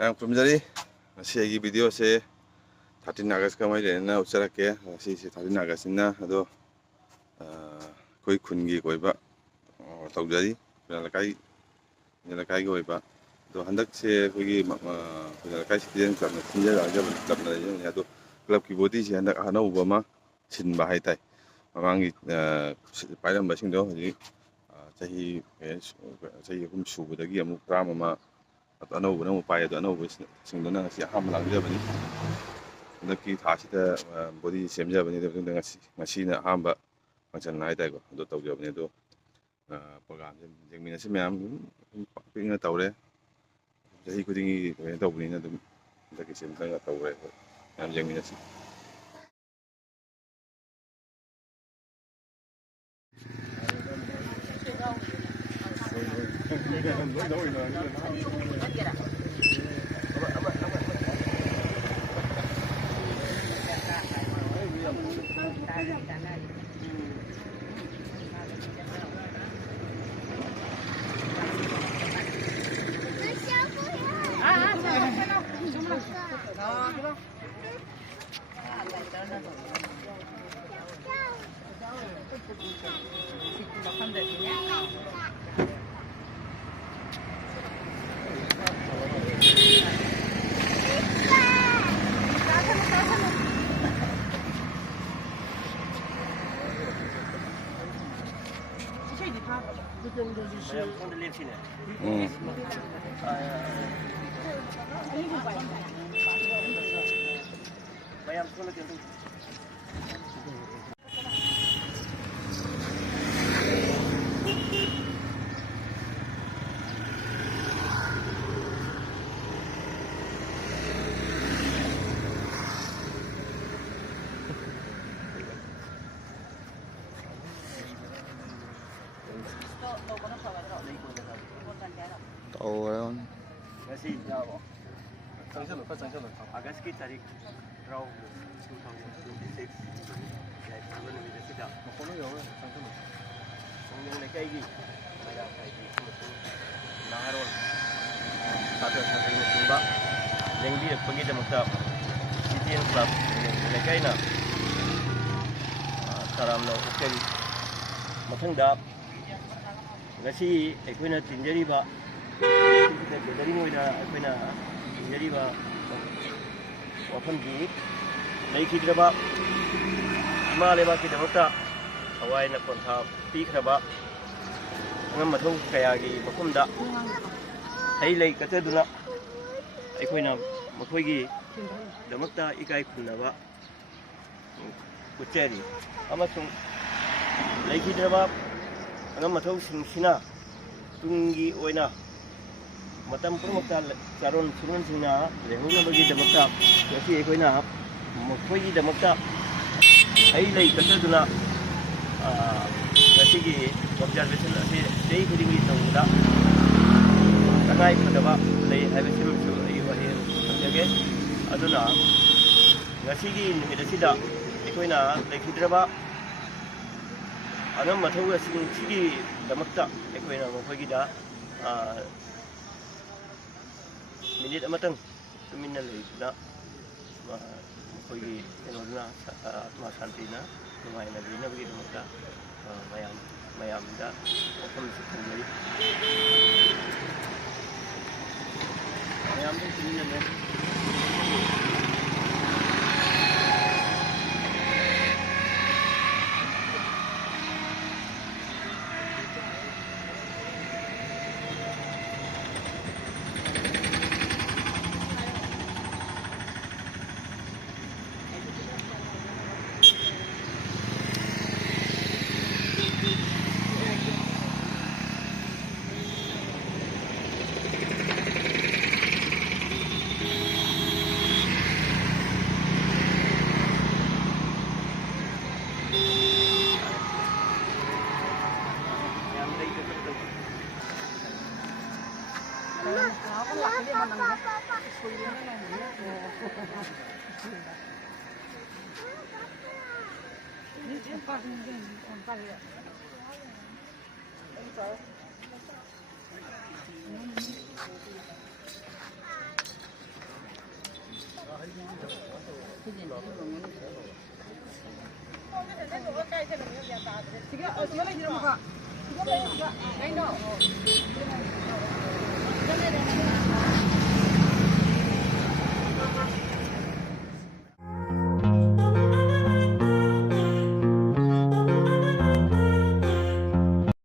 ꯌꯥꯝ ꯈꯨꯔꯨꯝꯖꯔꯤ ꯉꯁꯤ ꯑꯩꯒꯤ ꯚꯤꯗꯤꯑꯣꯁꯦ 13 ꯑꯥꯒꯁꯀ ꯃꯔꯤ ꯂꯩꯅꯅ ꯎꯠꯆꯔꯛꯀꯦ ꯉꯁꯤꯁꯦ 13 ꯑꯥꯒꯁꯅꯤꯅ ꯑꯗꯣ ꯑꯩꯈꯣꯏ ꯈꯨꯟꯒꯤ ꯑꯣꯏꯕ ꯇꯧꯖꯔꯤ ꯈꯨꯟꯖꯥ ꯂꯩꯀꯥꯏꯒꯤ ꯑꯣꯏꯕ ꯑꯗꯣ ꯍꯟꯗꯛꯁꯦ ꯑꯩꯈꯣꯏꯒꯤ ꯈꯨꯟꯖꯥ ꯂꯩꯀꯥꯏ ꯁꯤꯇꯤꯖꯦꯟ ꯀ꯭ꯂꯕꯅ ꯁꯤꯟꯖꯔꯛꯑꯕ ꯀ꯭ꯂꯕꯅ ꯂꯩꯖꯕꯅꯤ ꯑꯗꯣ ꯀ꯭ꯂꯕꯀꯤ ꯕꯣꯗꯤꯁꯦ ꯍꯟꯗꯛ ꯑꯅꯧꯕ ꯑꯃ ꯁꯤꯟꯕ ꯍꯥꯏꯇꯥꯔꯦ ꯃꯃꯥꯡꯒꯤ ꯄꯥꯏꯔꯝꯕꯁꯤꯡꯗꯣ ꯍꯧꯖꯤꯛ ꯆꯍꯤ 3 ꯁꯨꯕꯗꯒꯤ ꯑꯃꯨꯛ ꯇꯔꯥꯝ ꯑꯃ ꯑꯅꯧꯕꯅ ꯑꯃꯨꯛ ꯄꯥꯏ ꯑꯗꯣ ꯑꯅꯧꯕꯁꯤꯡꯗꯨꯅ ꯉꯁꯤ ꯑꯍꯥꯟꯕ ꯂꯥꯡꯖꯕꯅꯤ ꯍꯟꯗꯛꯀꯤ ꯊꯥꯁꯤꯗ ꯕꯣꯗꯤ ꯁꯦꯝꯖꯕꯅꯤ ꯑꯗꯨ ꯉꯁꯤꯅ ꯑꯍꯥꯟꯕ ꯐꯪꯁꯟ ꯍꯥꯏꯇꯥꯔꯦꯀꯣ ꯑꯗꯨ ꯇꯧꯖꯕꯅꯤ ꯑꯗꯣ ꯄ꯭ꯔꯣꯒꯥꯝꯁꯦ ꯌꯦꯡꯃꯤꯟꯅꯁꯤ ꯃꯌꯥꯝ ꯄꯤꯛꯅ ꯇꯧꯔꯦ ꯆꯍꯤ ꯈꯨꯗꯤꯡꯒꯤ ꯀꯩꯅꯣ ꯇꯧꯕꯅꯤꯅ ꯑꯗꯨꯝ ꯍꯟꯗꯛꯀꯤꯁꯦ ꯑꯃꯨꯛꯇꯪ ꯇꯧꯔꯦ ꯑꯩꯈꯣꯏ ꯃꯌꯥꯝ ꯌꯦꯡꯃꯤꯟꯅꯁꯤ Agasti tarik raw 2026 yaifaba numit asida makono yawe sangkano songyang lekai maya paigi amasung naharon satu sungba lengbi pagi damakta citizen club lekai na taramno ukeli mathangda ngasi aikoina tinjariba dari moida aikoina tinjariba wafamji leikhidraba ima leibakidamata hawaina kontha pikraba angam mathau kayagi mafumda hei lei kataduna aikoina makhoigi damakta ikai khunaba kucheri amasung leikhidraba angam mathau singsina tungi oina matam purmukta charon sunan singna lehuna bagi damakta yasi ekoina mokhoi damakta ai lei kataduna ngasigi observation ase dei khudingi tawda tangai khadaba lei habesim su ai wahe samjage aduna ngasigi numit asida ekoina lekhidraba anam mathau asing sigi damakta ekoina mokhoigi da minit amatang tuminna leibna mokhoigi kenodna atma santina numaina bina bagi damakta mayamda wafam sikhanjari mayamda tuminna ne 지금